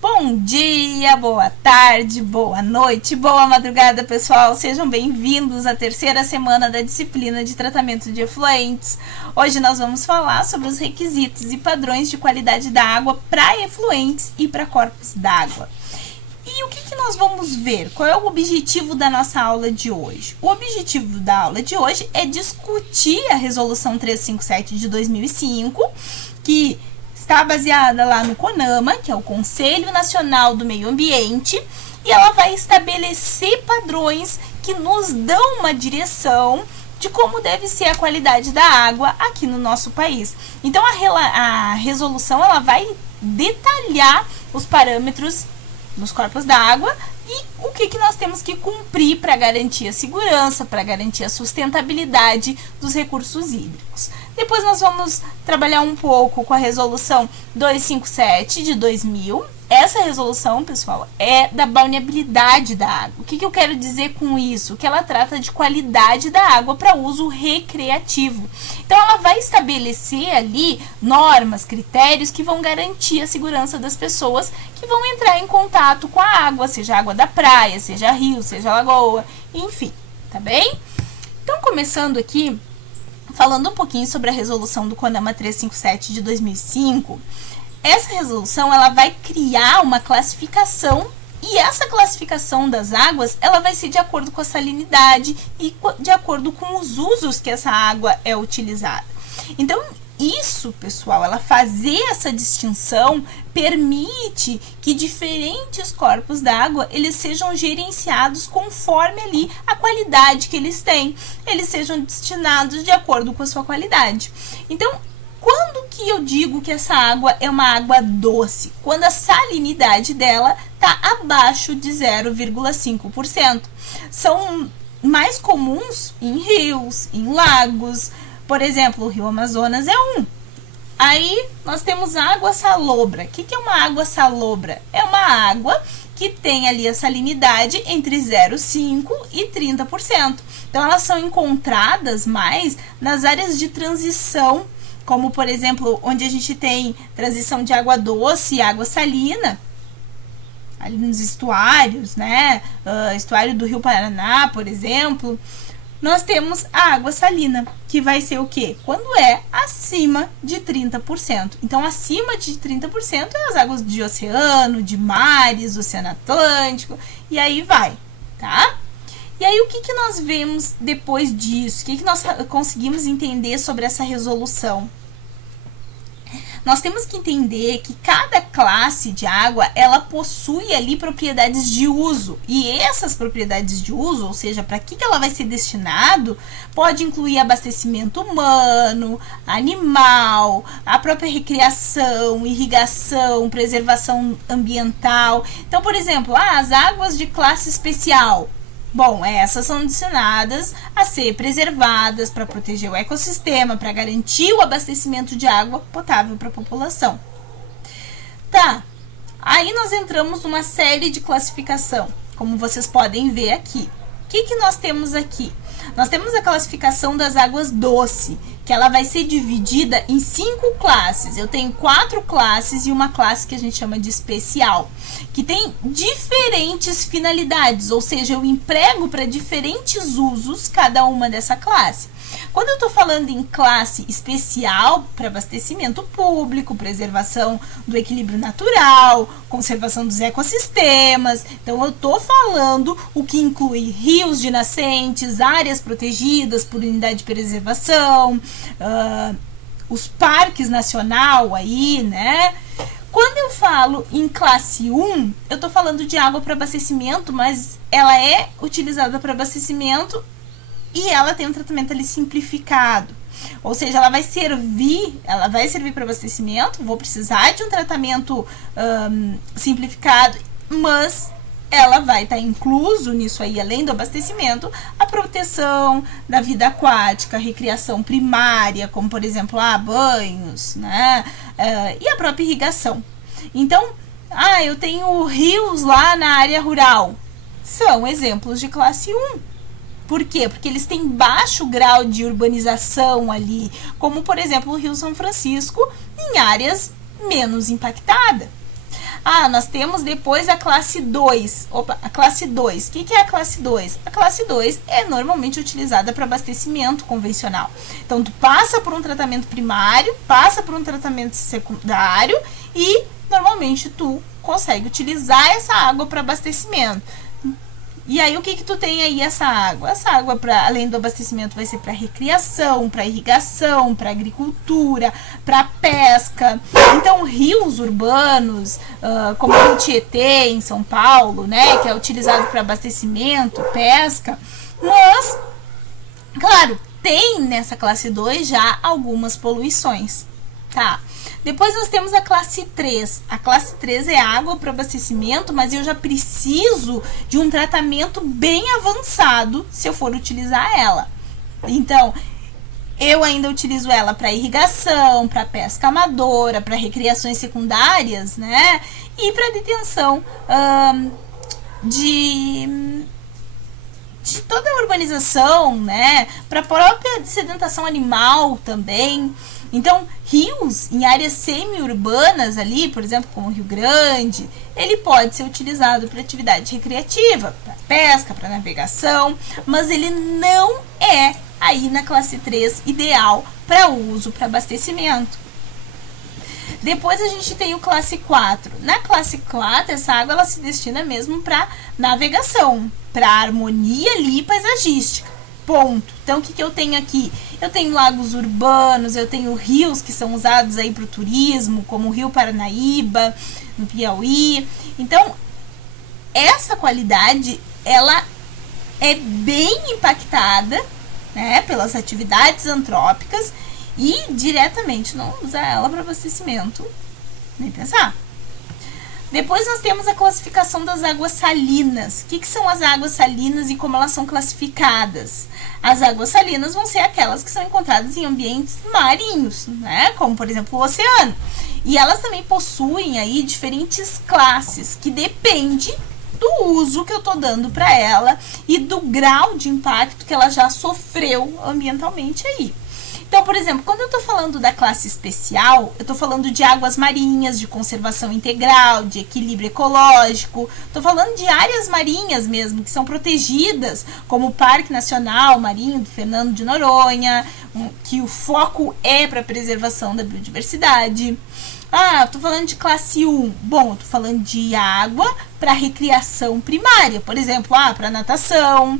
Bom dia, boa tarde, boa noite, boa madrugada, pessoal. Sejam bem-vindos à terceira semana da disciplina de tratamento de efluentes. Hoje nós vamos falar sobre os requisitos e padrões de qualidade da água para efluentes e para corpos d'água. E o que nós vamos ver? Qual é o objetivo da nossa aula de hoje? O objetivo da aula de hoje é discutir a Resolução 357 de 2005, que está baseada lá no CONAMA, que é o Conselho Nacional do Meio Ambiente, e ela vai estabelecer padrões que nos dão uma direção de como deve ser a qualidade da água aqui no nosso país. Então, a resolução ela vai detalhar os parâmetros nos corpos d'água e o que nós temos que cumprir para garantir a segurança, para garantir a sustentabilidade dos recursos hídricos. Depois nós vamos trabalhar um pouco com a resolução 257 de 2000. Essa resolução, pessoal, é da balneabilidade da água. O que eu quero dizer com isso? Que ela trata de qualidade da água para uso recreativo. Então, ela vai estabelecer ali normas, critérios que vão garantir a segurança das pessoas que vão entrar em contato com a água, seja água da praia, seja rio, seja lagoa, enfim, tá bem? Então, começando aqui, falando um pouquinho sobre a resolução do CONAMA 357 de 2005, essa resolução ela vai criar uma classificação e essa classificação das águas ela vai ser de acordo com a salinidade e de acordo com os usos que essa água é utilizada. Então, isso, pessoal, ela fazer essa distinção permite que diferentes corpos d'água eles sejam gerenciados conforme ali a qualidade que eles têm. Eles sejam destinados de acordo com a sua qualidade. Então, quando que eu digo que essa água é uma água doce? Quando a salinidade dela está abaixo de 0,5%. São mais comuns em rios, em lagos. Por exemplo, o Rio Amazonas é um. Aí, nós temos a água salobra. O que é uma água salobra? É uma água que tem ali a salinidade entre 0,5% e 30%. Então, elas são encontradas mais nas áreas de transição, como, por exemplo, onde a gente tem transição de água doce e água salina, ali nos estuários, né? Estuário do Rio Paraná, por exemplo, nós temos a água salina, que vai ser o quê? Quando é acima de 30%. Então, acima de 30% é as águas de oceano, de mares, Oceano Atlântico, e aí vai, tá? E aí, o que nós vemos depois disso? O que nós conseguimos entender sobre essa resolução? Nós temos que entender que cada classe de água, ela possui ali propriedades de uso. E essas propriedades de uso, ou seja, para que ela vai ser destinado, pode incluir abastecimento humano, animal, a própria recreação, irrigação, preservação ambiental. Então, por exemplo, as águas de classe especial. Bom, essas são destinadas a ser preservadas para proteger o ecossistema, para garantir o abastecimento de água potável para a população. Tá, aí nós entramos numa série de classificação, como vocês podem ver aqui. O que nós temos aqui? Nós temos a classificação das águas doce, que ela vai ser dividida em 5 classes. Eu tenho 4 classes e uma classe que a gente chama de especial, que tem diferentes finalidades, ou seja, eu emprego para diferentes usos cada uma dessa classe. Quando eu estou falando em classe especial, para abastecimento público, preservação do equilíbrio natural, conservação dos ecossistemas, então eu estou falando o que inclui rios de nascentes, áreas protegidas por unidade de preservação, os parques nacional aí, né? Quando eu falo em classe 1, eu estou falando de água para abastecimento, mas ela é utilizada para abastecimento e ela tem um tratamento ali simplificado. Ou seja, ela vai servir para abastecimento, vou precisar de um tratamento simplificado, mas ela vai estar incluso nisso aí, além do abastecimento, a proteção da vida aquática, a recreação primária, como por exemplo, banhos, né? E a própria irrigação. Então, eu tenho rios lá na área rural. São exemplos de classe 1. Por quê? Porque eles têm baixo grau de urbanização ali, como por exemplo o Rio São Francisco, em áreas menos impactadas. Ah, nós temos depois a classe 2. Opa, a classe 2. O que é a classe 2? A classe 2 é normalmente utilizada para abastecimento convencional. Então, tu passa por um tratamento primário, passa por um tratamento secundário e, normalmente, tu consegue utilizar essa água para abastecimento. E aí, o que tu tem aí essa água? Essa água, além do abastecimento, vai ser para recreação, para irrigação, para agricultura, para pesca. Então, rios urbanos, como o Rio Tietê, em São Paulo, né, que é utilizado para abastecimento, pesca. Mas, claro, tem nessa classe 2 já algumas poluições, tá? Depois nós temos a classe 3. A classe 3 é água para abastecimento, mas eu já preciso de um tratamento bem avançado se eu for utilizar ela. Então, eu ainda utilizo ela para irrigação, para pesca amadora, para recreações secundárias, né? E para detenção de toda a urbanização, né? Para a própria sedentação animal também. Então, rios em áreas semi-urbanas ali, por exemplo, como o Rio Grande, ele pode ser utilizado para atividade recreativa, para pesca, para navegação, mas ele não é aí na classe 3 ideal para uso para abastecimento. Depois a gente tem o classe 4. Na classe 4, essa água ela se destina mesmo para navegação, para harmonia ali paisagística. Ponto. Então, o que eu tenho aqui? Eu tenho lagos urbanos, eu tenho rios que são usados aí para o turismo, como o Rio Paranaíba, no Piauí. Então, essa qualidade, ela é bem impactada, né, pelas atividades antrópicas e diretamente não usa ela para abastecimento, nem pensar. Depois nós temos a classificação das águas salinas. O que são as águas salinas e como elas são classificadas? As águas salinas vão ser aquelas que são encontradas em ambientes marinhos, né? Como, por exemplo, o oceano. E elas também possuem aí diferentes classes, que depende do uso que eu estou dando para ela e do grau de impacto que ela já sofreu ambientalmente aí. Então, por exemplo, quando eu estou falando da classe especial, eu estou falando de águas marinhas, de conservação integral, de equilíbrio ecológico. Estou falando de áreas marinhas mesmo, que são protegidas, como o Parque Nacional Marinho do Fernando de Noronha, que o foco é para a preservação da biodiversidade. Ah, estou falando de classe 1. Bom, estou falando de água para recreação primária, por exemplo, para natação.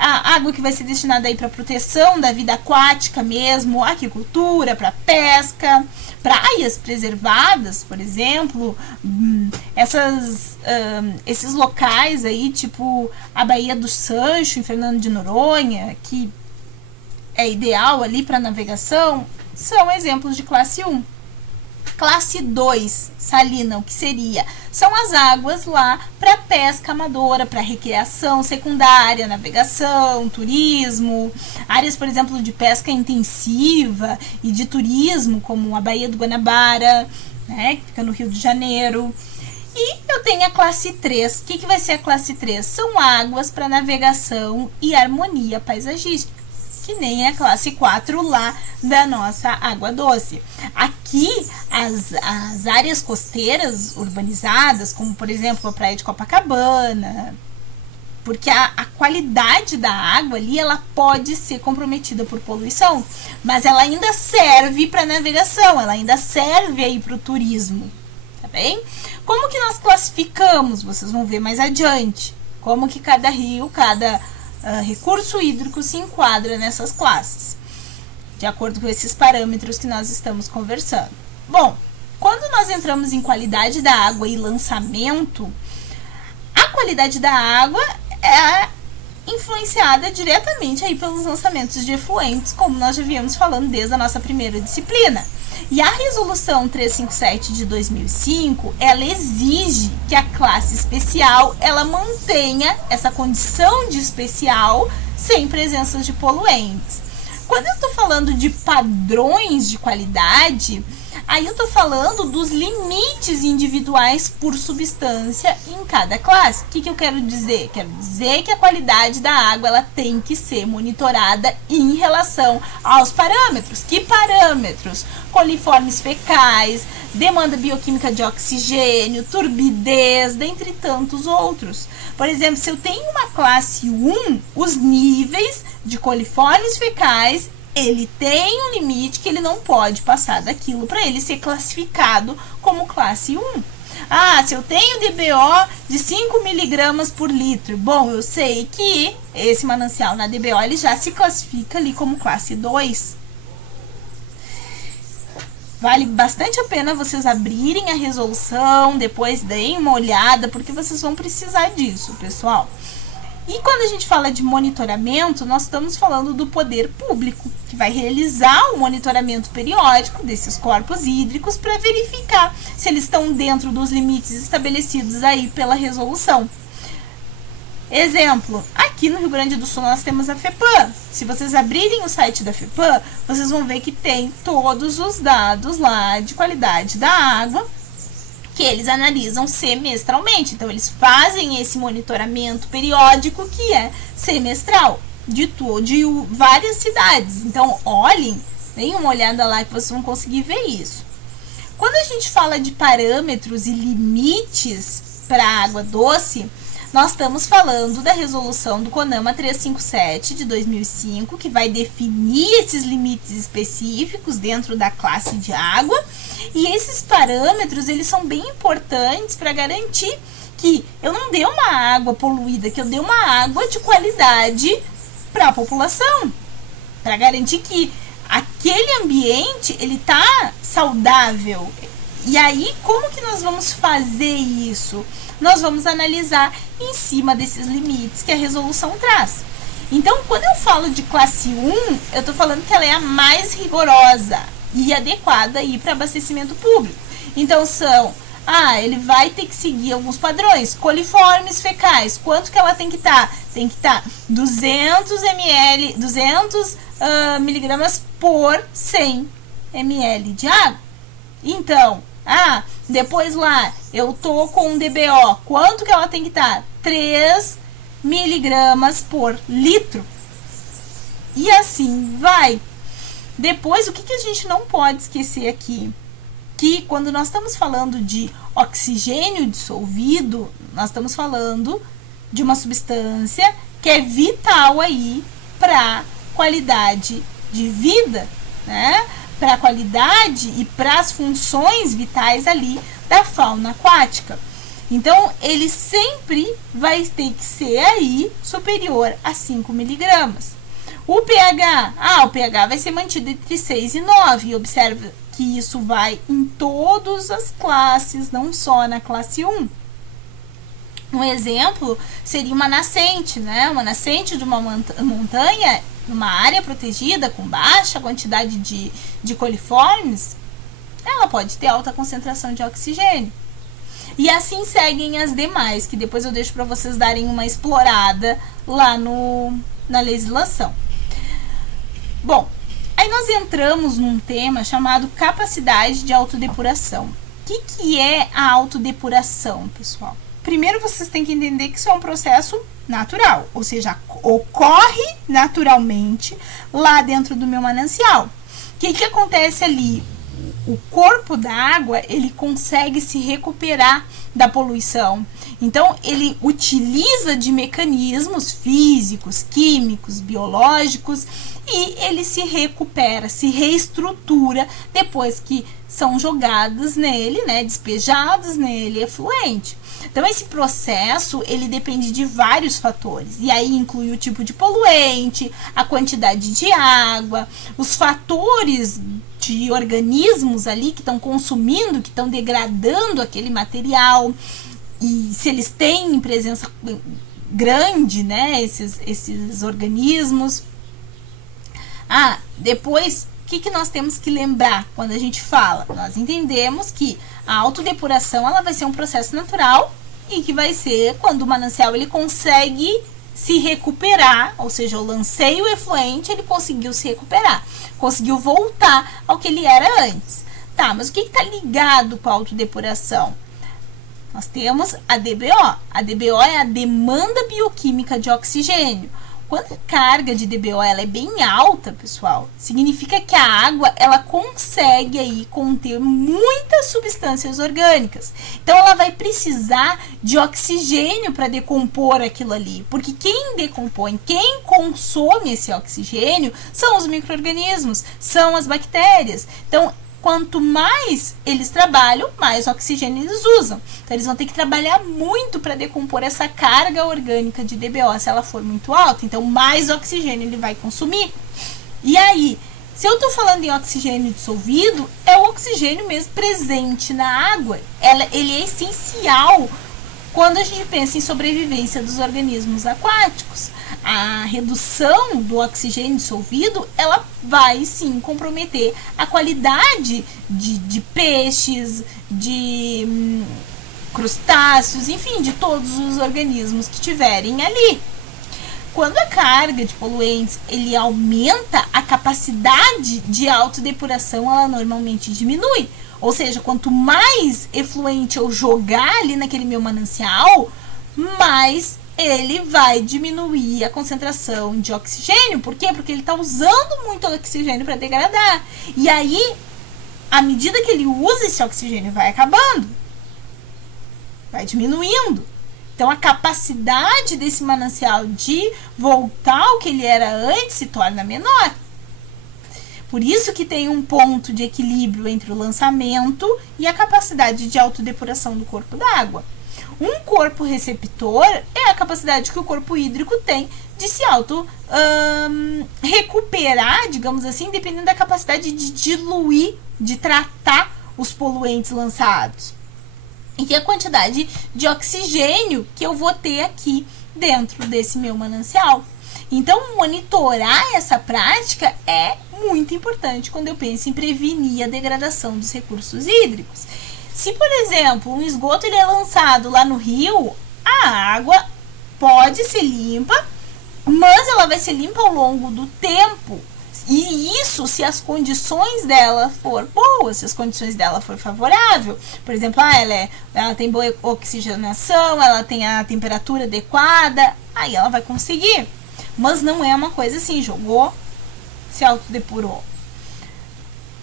A água que vai ser destinada aí para proteção da vida aquática mesmo, aquicultura, para pesca, praias preservadas, por exemplo, esses locais aí, tipo a Baía do Sancho, em Fernando de Noronha, que é ideal ali para navegação, são exemplos de classe 1. Classe 2, salina, o que seria? São as águas lá para pesca amadora, para recreação secundária, navegação, turismo, áreas, por exemplo, de pesca intensiva e de turismo, como a Baía do Guanabara, né, que fica no Rio de Janeiro. E eu tenho a classe 3. O que vai ser a classe 3? São águas para navegação e harmonia paisagística, que nem a classe 4 lá da nossa água doce. Aqui, as áreas costeiras urbanizadas, como por exemplo a praia de Copacabana, porque a qualidade da água ali, ela pode ser comprometida por poluição, mas ela ainda serve para navegação, ela ainda serve aí para o turismo, tá bem? Como que nós classificamos? Vocês vão ver mais adiante, como que cada rio, cada recurso hídrico se enquadra nessas classes, de acordo com esses parâmetros que nós estamos conversando. Bom, quando nós entramos em qualidade da água e lançamento, a qualidade da água é influenciada diretamente aí pelos lançamentos de efluentes, como nós já viemos falando desde a nossa primeira disciplina. E a resolução 357 de 2005, ela exige que a classe especial, ela mantenha essa condição de especial sem presença de poluentes. Quando eu estou falando de padrões de qualidade, aí eu estou falando dos limites individuais por substância em cada classe. O que eu quero dizer? Quero dizer que a qualidade da água, ela tem que ser monitorada em relação aos parâmetros. Que parâmetros? coliformes fecais, demanda bioquímica de oxigênio, turbidez, dentre tantos outros. Por exemplo, se eu tenho uma classe 1, os níveis de coliformes fecais, ele tem um limite que ele não pode passar daquilo para ele ser classificado como classe 1. Ah, se eu tenho DBO de 5 miligramas por litro, bom, eu sei que esse manancial na DBO ele já se classifica ali como classe 2. Vale bastante a pena vocês abrirem a resolução, depois deem uma olhada, porque vocês vão precisar disso, pessoal. E quando a gente fala de monitoramento, nós estamos falando do poder público, que vai realizar o monitoramento periódico desses corpos hídricos para verificar se eles estão dentro dos limites estabelecidos aí pela resolução. Exemplo, aqui no Rio Grande do Sul nós temos a FEPAM. Se vocês abrirem o site da FEPAM, vocês vão ver que tem todos os dados lá de qualidade da água que eles analisam semestralmente. Então, eles fazem esse monitoramento periódico que é semestral de várias cidades. Então, olhem, deem uma olhada lá que vocês vão conseguir ver isso. Quando a gente fala de parâmetros e limites para água doce, nós estamos falando da resolução do CONAMA 357 de 2005, que vai definir esses limites específicos dentro da classe de água. E esses parâmetros, eles são bem importantes para garantir que eu não dê uma água poluída, que eu dê uma água de qualidade para a população. Para garantir que aquele ambiente, ele tá saudável. E aí, como que nós vamos fazer isso? Nós vamos analisar em cima desses limites que a resolução traz. Então, quando eu falo de classe 1, eu estou falando que ela é a mais rigorosa e adequada aí para abastecimento público. Então, ele vai ter que seguir alguns padrões. Coliformes fecais, quanto que ela tem que estar? Tem que estar 200 miligramas por 100 ml de água. Então, depois lá, eu tô com um DBO, quanto que ela tem que estar? 3 miligramas por litro. E assim vai. Depois, o que a gente não pode esquecer aqui? Que quando nós estamos falando de oxigênio dissolvido, nós estamos falando de uma substância que é vital aí para qualidade de vida, né? Para a qualidade e para as funções vitais ali da fauna aquática. Então, ele sempre vai ter que ser aí superior a 5 miligramas. O pH, o pH vai ser mantido entre 6 e 9. E observa que isso vai em todas as classes, não só na classe 1. Um exemplo seria uma nascente, né? Uma nascente de uma montanha, numa área protegida, com baixa quantidade de coliformes, ela pode ter alta concentração de oxigênio. E assim seguem as demais, que depois eu deixo para vocês darem uma explorada lá na legislação. Bom, aí nós entramos num tema chamado capacidade de autodepuração. O que é a autodepuração, pessoal? Primeiro, vocês têm que entender que isso é um processo natural, ou seja, ocorre naturalmente lá dentro do meu manancial. O que acontece ali? O corpo da água, ele consegue se recuperar da poluição. Então, ele utiliza de mecanismos físicos, químicos, biológicos, e ele se recupera, se reestrutura depois que são jogados nele, né, despejados nele, efluente. Então, esse processo, ele depende de vários fatores. E aí inclui o tipo de poluente, a quantidade de água, os fatores de organismos ali que estão consumindo, que estão degradando aquele material. E se eles têm presença grande, né, esses organismos. Depois, o que nós temos que lembrar quando a gente fala? Nós entendemos que a autodepuração, ela vai ser um processo natural e que vai ser quando o manancial ele consegue se recuperar, ou seja, eu lancei o efluente, ele conseguiu se recuperar, conseguiu voltar ao que ele era antes. Tá, mas o que está ligado com a autodepuração? Nós temos a DBO. A DBO é a demanda bioquímica de oxigênio. Quando a carga de DBO ela é bem alta, pessoal, significa que a água ela consegue aí conter muitas substâncias orgânicas. Então ela vai precisar de oxigênio para decompor aquilo ali, porque quem decompõe, quem consome esse oxigênio são os micro-organismos, são as bactérias. Então, quanto mais eles trabalham, mais oxigênio eles usam. Então, eles vão ter que trabalhar muito para decompor essa carga orgânica de DBO, se ela for muito alta. Então, mais oxigênio ele vai consumir. E aí, se eu estou falando em oxigênio dissolvido, é o oxigênio mesmo presente na água. Ele é essencial quando a gente pensa em sobrevivência dos organismos aquáticos. A redução do oxigênio dissolvido, ela vai sim comprometer a qualidade de peixes, de crustáceos, enfim, de todos os organismos que tiverem ali. Quando a carga de poluentes ele aumenta, a capacidade de autodepuração ela normalmente diminui. Ou seja, quanto mais efluente eu jogar ali naquele meu manancial, mais ele vai diminuir a concentração de oxigênio. Por quê? Porque ele está usando muito oxigênio para degradar. E aí, à medida que ele usa esse oxigênio, vai acabando. Vai diminuindo. Então, a capacidade desse manancial de voltar ao que ele era antes se torna menor. Por isso que tem um ponto de equilíbrio entre o lançamento e a capacidade de autodepuração do corpo d'água. Um corpo receptor é a capacidade que o corpo hídrico tem de se recuperar, digamos assim, dependendo da capacidade de diluir, de tratar os poluentes lançados. E a quantidade de oxigênio que eu vou ter aqui dentro desse meu manancial. Então, monitorar essa prática é muito importante quando eu penso em prevenir a degradação dos recursos hídricos. Se, por exemplo, um esgoto ele é lançado lá no rio, a água pode ser limpa, mas ela vai ser limpa ao longo do tempo. E isso se as condições dela for boas, se as condições dela for favorável. Por exemplo, ela tem boa oxigenação, ela tem a temperatura adequada, aí ela vai conseguir. Mas não é uma coisa assim, jogou, se autodepurou.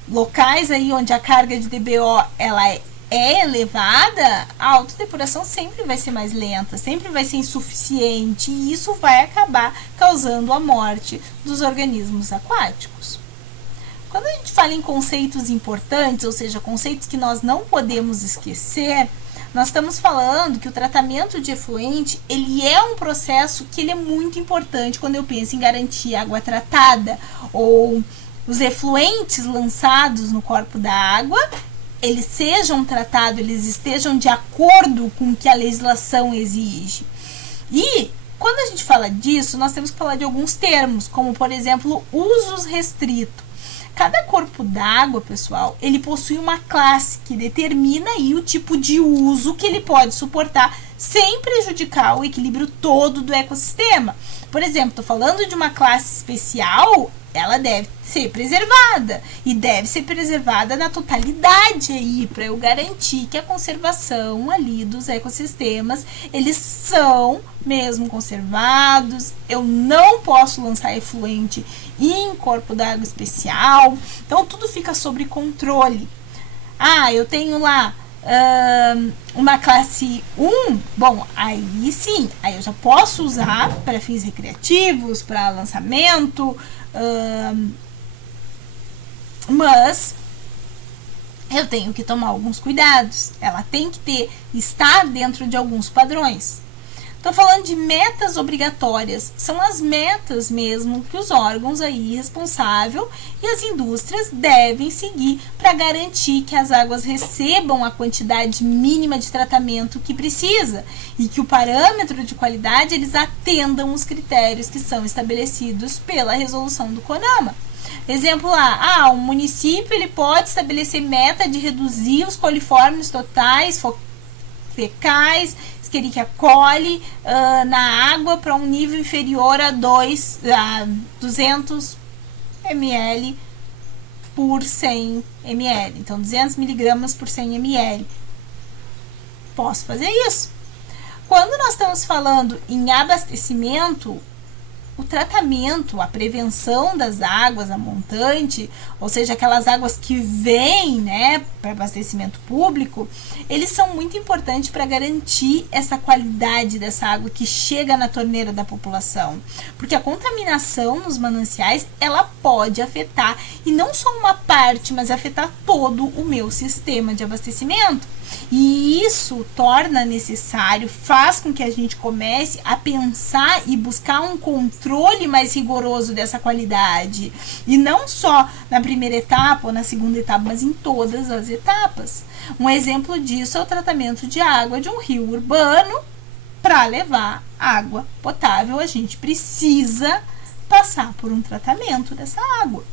Locais aí onde a carga de DBO ela é elevada, a autodepuração sempre vai ser mais lenta, sempre vai ser insuficiente, e isso vai acabar causando a morte dos organismos aquáticos. Quando a gente fala em conceitos importantes, ou seja, conceitos que nós não podemos esquecer, nós estamos falando que o tratamento de efluente, ele é um processo que ele é muito importante quando eu penso em garantir água tratada, ou os efluentes lançados no corpo da água, eles sejam tratados, eles estejam de acordo com o que a legislação exige. E quando a gente fala disso, nós temos que falar de alguns termos, como por exemplo, usos restritos. Cada corpo d'água, pessoal, ele possui uma classe que determina aí o tipo de uso que ele pode suportar sem prejudicar o equilíbrio todo do ecossistema. Por exemplo, estou falando de uma classe especial, ela deve ser preservada e deve ser preservada na totalidade aí para eu garantir que a conservação ali dos ecossistemas, eles são mesmo conservados. Eu não posso lançar efluente em corpo d'água especial. Então tudo fica sob controle. Eu tenho lá uma classe 1, bom, aí sim, aí eu já posso usar para fins recreativos, para lançamento, mas eu tenho que tomar alguns cuidados. Ela tem que estar dentro de alguns padrões. Estou falando de metas obrigatórias, são as metas mesmo que os órgãos aí responsáveis e as indústrias devem seguir para garantir que as águas recebam a quantidade mínima de tratamento que precisa e que o parâmetro de qualidade eles atendam os critérios que são estabelecidos pela resolução do CONAMA. Exemplo lá, um município ele pode estabelecer meta de reduzir os coliformes totais fecais, Escherichia coli, na água para um nível inferior a 200 ml por 100 ml. Então, 200 miligramas por 100 ml. Posso fazer isso. Quando nós estamos falando em abastecimento, o tratamento, a prevenção das águas a montante, ou seja, aquelas águas que vêm, né, para abastecimento público, eles são muito importantes para garantir essa qualidade dessa água que chega na torneira da população. Porque a contaminação nos mananciais, ela pode afetar, e não só uma parte, mas afetar todo o meu sistema de abastecimento. E isso torna necessário, faz com que a gente comece a pensar e buscar um controle mais rigoroso dessa qualidade. E não só na primeira etapa ou na segunda etapa, mas em todas as etapas. Um exemplo disso é o tratamento de água de um rio urbano. Para levar água potável, a gente precisa passar por um tratamento dessa água.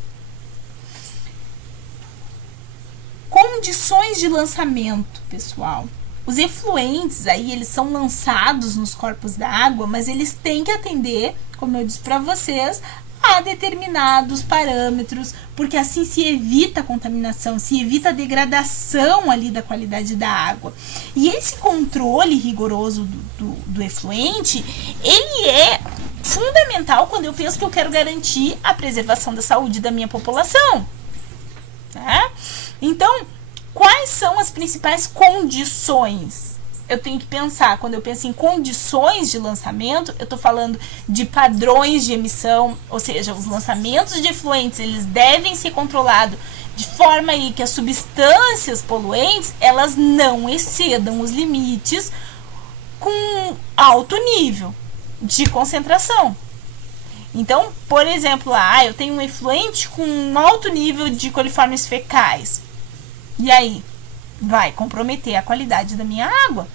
Condições de lançamento, pessoal. Os efluentes aí, eles são lançados nos corpos da água, mas eles têm que atender, como eu disse para vocês, a determinados parâmetros, porque assim se evita a contaminação, se evita a degradação ali da qualidade da água. E esse controle rigoroso do efluente, ele é fundamental quando eu penso que eu quero garantir a preservação da saúde da minha população, né? Então, quais são as principais condições? Eu tenho que pensar, quando eu penso em condições de lançamento, eu estou falando de padrões de emissão, ou seja, os lançamentos de efluentes, eles devem ser controlados de forma aí que as substâncias poluentes, elas não excedam os limites com alto nível de concentração. Então, por exemplo, eu tenho um efluente com um alto nível de coliformes fecais. E aí, vai comprometer a qualidade da minha água.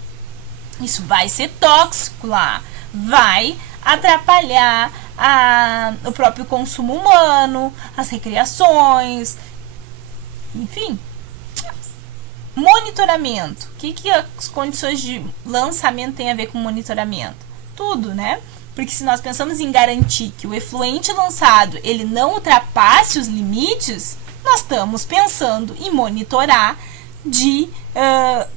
Isso vai ser tóxico lá. Vai atrapalhar o próprio consumo humano, as recreações, enfim. Monitoramento. O que as condições de lançamento têm a ver com monitoramento? Tudo, né? Porque se nós pensamos em garantir que o efluente lançado ele não ultrapasse os limites, nós estamos pensando em monitorar de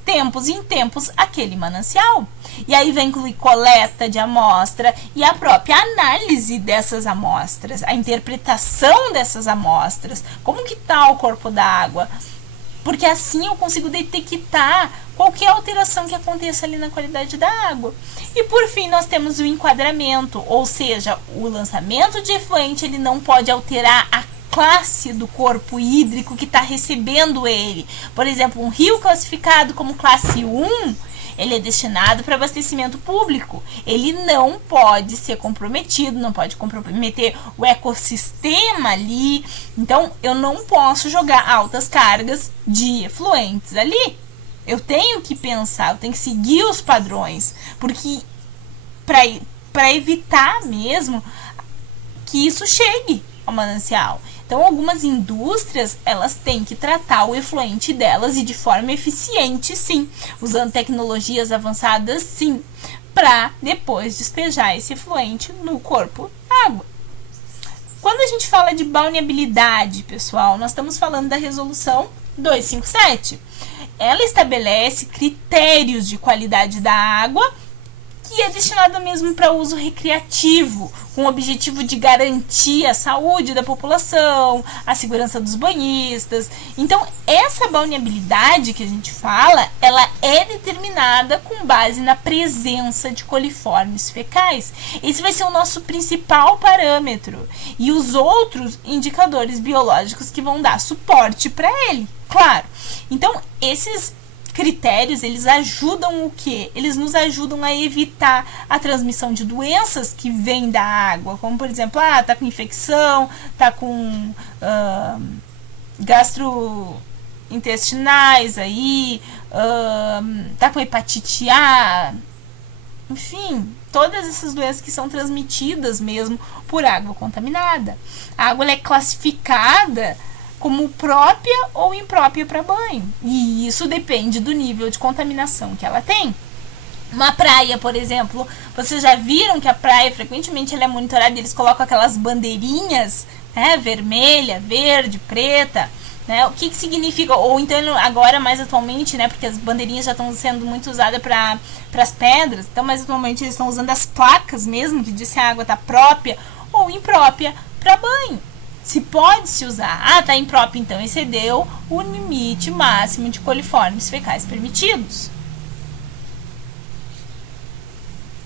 tempos em tempos aquele manancial. E aí vai incluir coleta de amostra e a própria análise dessas amostras, a interpretação dessas amostras, como que está o corpo da água, porque assim eu consigo detectar qualquer alteração que aconteça ali na qualidade da água. E por fim nós temos o enquadramento, ou seja, o lançamento de efluente ele não pode alterar a classe do corpo hídrico que está recebendo ele. Por exemplo, um rio classificado como classe 1, ele é destinado para abastecimento público. Ele não pode ser comprometido, não pode comprometer o ecossistema ali. Então, eu não posso jogar altas cargas de efluentes ali. Eu tenho que pensar, eu tenho que seguir os padrões, porque para evitar mesmo que isso chegue ao manancial. Então, algumas indústrias, elas têm que tratar o efluente delas e de forma eficiente, sim, usando tecnologias avançadas, sim, para depois despejar esse efluente no corpo d'água. Quando a gente fala de balneabilidade, pessoal, nós estamos falando da resolução 257. Ela estabelece critérios de qualidade da água que é destinada mesmo para uso recreativo, com o objetivo de garantir a saúde da população, a segurança dos banhistas. Então, essa balneabilidade que a gente fala, ela é determinada com base na presença de coliformes fecais. Esse vai ser o nosso principal parâmetro. E os outros indicadores biológicos que vão dar suporte para ele, claro. Então, esses critérios, eles ajudam o quê? Eles nos ajudam a evitar a transmissão de doenças que vêm da água, como por exemplo, tá com infecção, tá com gastrointestinais aí, tá com hepatite A, enfim, todas essas doenças que são transmitidas mesmo por água contaminada. A água ela é classificada como própria ou imprópria para banho. E isso depende do nível de contaminação que ela tem. Uma praia, por exemplo, vocês já viram que a praia frequentemente ela é monitorada e eles colocam aquelas bandeirinhas, né, vermelha, verde, preta, né? O que significa? Ou então agora mais atualmente, né, porque as bandeirinhas já estão sendo muito usadas para as pedras, então mais atualmente eles estão usando as placas mesmo que diz se a água está própria ou imprópria para banho. Se pode se usar. Ah, tá imprópria, então excedeu o limite máximo de coliformes fecais permitidos.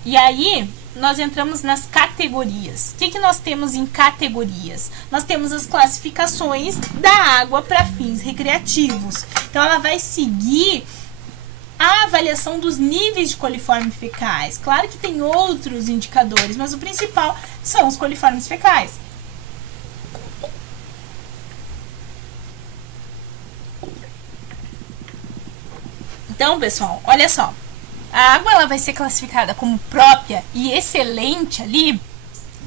E aí, nós entramos nas categorias. O que nós temos em categorias? Nós temos as classificações da água para fins recreativos. Então, ela vai seguir a avaliação dos níveis de coliformes fecais. Claro que tem outros indicadores, mas o principal são os coliformes fecais. Então, pessoal, olha só. A água ela vai ser classificada como própria e excelente ali.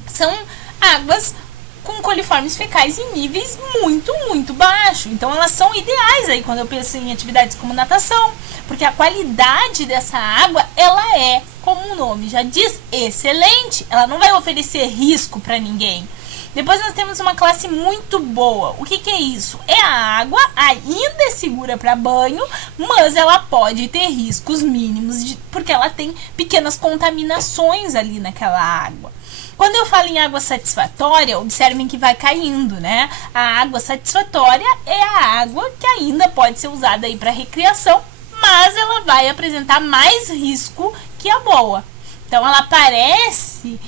São águas com coliformes fecais em níveis muito baixos. Então, elas são ideais aí quando eu penso em atividades como natação. Porque a qualidade dessa água, ela é, como o nome já diz, excelente. Ela não vai oferecer risco para ninguém. Depois nós temos uma classe muito boa. O que é isso? É a água, ainda é segura para banho, mas ela pode ter riscos mínimos, porque ela tem pequenas contaminações ali naquela água. Quando eu falo em água satisfatória, observem que vai caindo, né? A água satisfatória é a água que ainda pode ser usada aí para recreação, mas ela vai apresentar mais risco que a boa. Então, ela parece,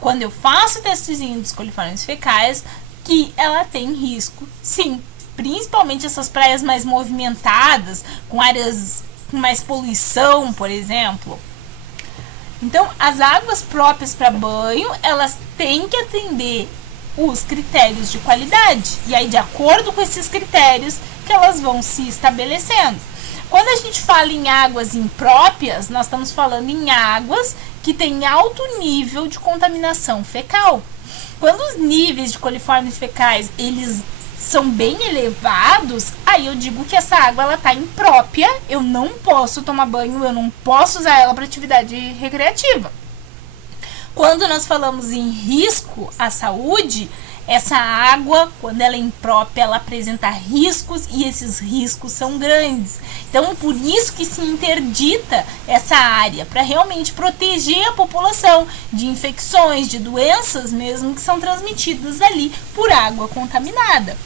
quando eu faço o testezinho dos coliformes fecais, que ela tem risco, sim. Principalmente essas praias mais movimentadas, com áreas com mais poluição, por exemplo. Então, as águas próprias para banho, elas têm que atender os critérios de qualidade. E aí, de acordo com esses critérios, que elas vão se estabelecendo. Quando a gente fala em águas impróprias, nós estamos falando em águas que têm alto nível de contaminação fecal. Quando os níveis de coliformes fecais, eles são bem elevados, aí eu digo que essa água ela está imprópria, eu não posso tomar banho, eu não posso usar ela para atividade recreativa. Quando nós falamos em risco à saúde, essa água, quando ela é imprópria, ela apresenta riscos e esses riscos são grandes. Então, por isso que se interdita essa área, para realmente proteger a população de infecções, de doenças mesmo que são transmitidas ali por água contaminada.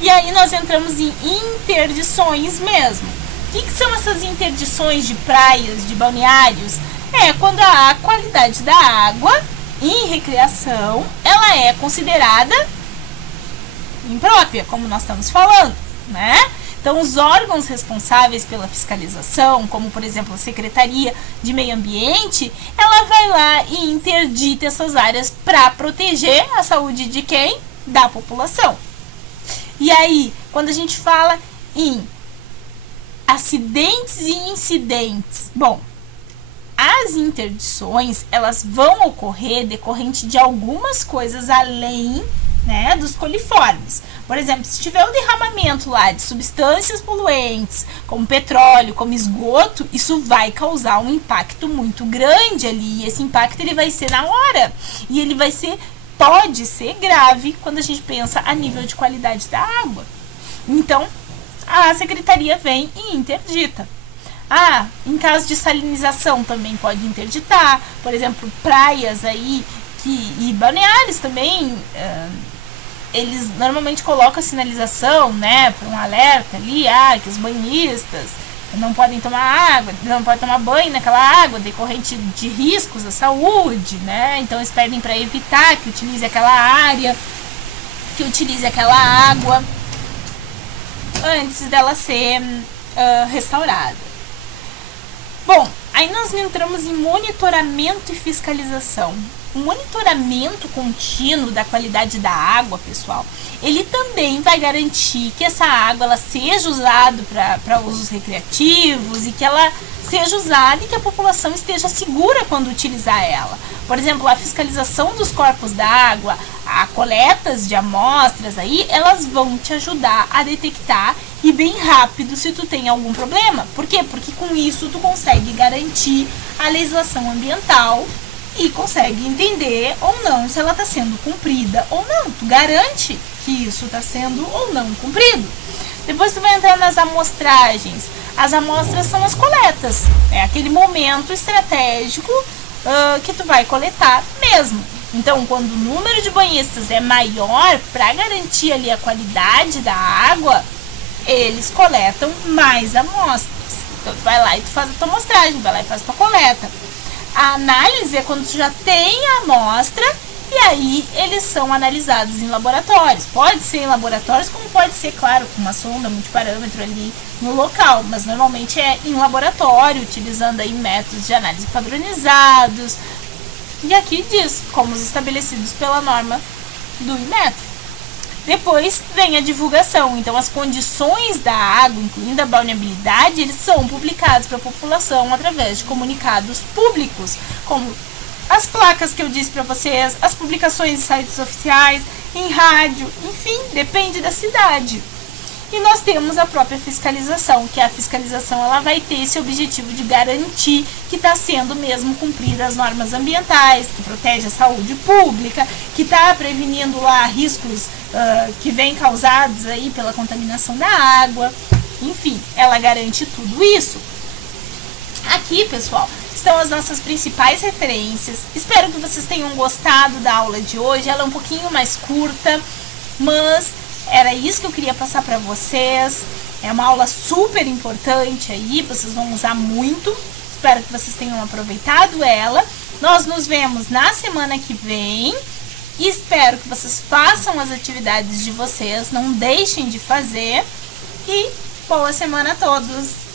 E aí nós entramos em interdições mesmo. O que são essas interdições de praias, de balneários? É quando a qualidade da água em recreação, ela é considerada imprópria, como nós estamos falando, né? Então, os órgãos responsáveis pela fiscalização, como, por exemplo, a Secretaria de Meio Ambiente, ela vai lá e interdita essas áreas para proteger a saúde de quem? Da população. E aí, quando a gente fala em acidentes e incidentes, bom, as interdições, elas vão ocorrer decorrente de algumas coisas além, né, dos coliformes. Por exemplo, se tiver o derramamento lá de substâncias poluentes, como petróleo, como esgoto, isso vai causar um impacto muito grande ali. E esse impacto ele vai ser na hora. E ele vai ser, pode ser grave quando a gente pensa a nível de qualidade da água. Então, a secretaria vem e interdita. Ah, em caso de salinização também pode interditar, por exemplo, praias aí e balneários também, eles normalmente colocam a sinalização, né, para um alerta ali, que os banhistas não podem tomar água, não podem tomar banho naquela água decorrente de riscos à saúde, né, então eles pedem para evitar que utilize aquela área, que utilize aquela água antes dela ser restaurada. Bom, aí nós entramos em monitoramento e fiscalização. O monitoramento contínuo da qualidade da água, pessoal, ele também vai garantir que essa água ela seja usada para usos recreativos e que ela seja usada e que a população esteja segura quando utilizar ela. Por exemplo, a fiscalização dos corpos d'água, a coletas de amostras aí, elas vão te ajudar a detectar e bem rápido se tu tem algum problema. Por quê? Porque com isso tu consegue garantir a legislação ambiental e consegue entender ou não se ela está sendo cumprida ou não. Tu garante que isso está sendo ou não cumprido. Depois tu vai entrar nas amostragens. As amostras são as coletas. É aquele momento estratégico que tu vai coletar mesmo. Então, quando o número de banhistas é maior, para garantir ali a qualidade da água, eles coletam mais amostras. Então, tu vai lá e tu faz a tua amostragem, vai lá e faz a tua coleta. A análise é quando tu já tem a amostra e aí eles são analisados em laboratórios. Pode ser em laboratórios, como pode ser, claro, com uma sonda multiparâmetro ali no local, mas normalmente é em laboratório, utilizando aí métodos de análise padronizados. E aqui diz, como os estabelecidos pela norma do Inmetro. Depois vem a divulgação, então as condições da água, incluindo a balneabilidade, eles são publicados para a população através de comunicados públicos, como as placas que eu disse para vocês, as publicações em sites oficiais, em rádio, enfim, depende da cidade. E nós temos a própria fiscalização, que a fiscalização ela vai ter esse objetivo de garantir que está sendo mesmo cumpridas as normas ambientais, que protege a saúde pública, que está prevenindo lá riscos que vêm causados aí pela contaminação da água. Enfim, ela garante tudo isso. Aqui, pessoal, estão as nossas principais referências. Espero que vocês tenham gostado da aula de hoje. Ela é um pouquinho mais curta, mas era isso que eu queria passar para vocês. É uma aula super importante aí, vocês vão usar muito. Espero que vocês tenham aproveitado ela. Nós nos vemos na semana que vem. E espero que vocês façam as atividades de vocês, não deixem de fazer. E boa semana a todos!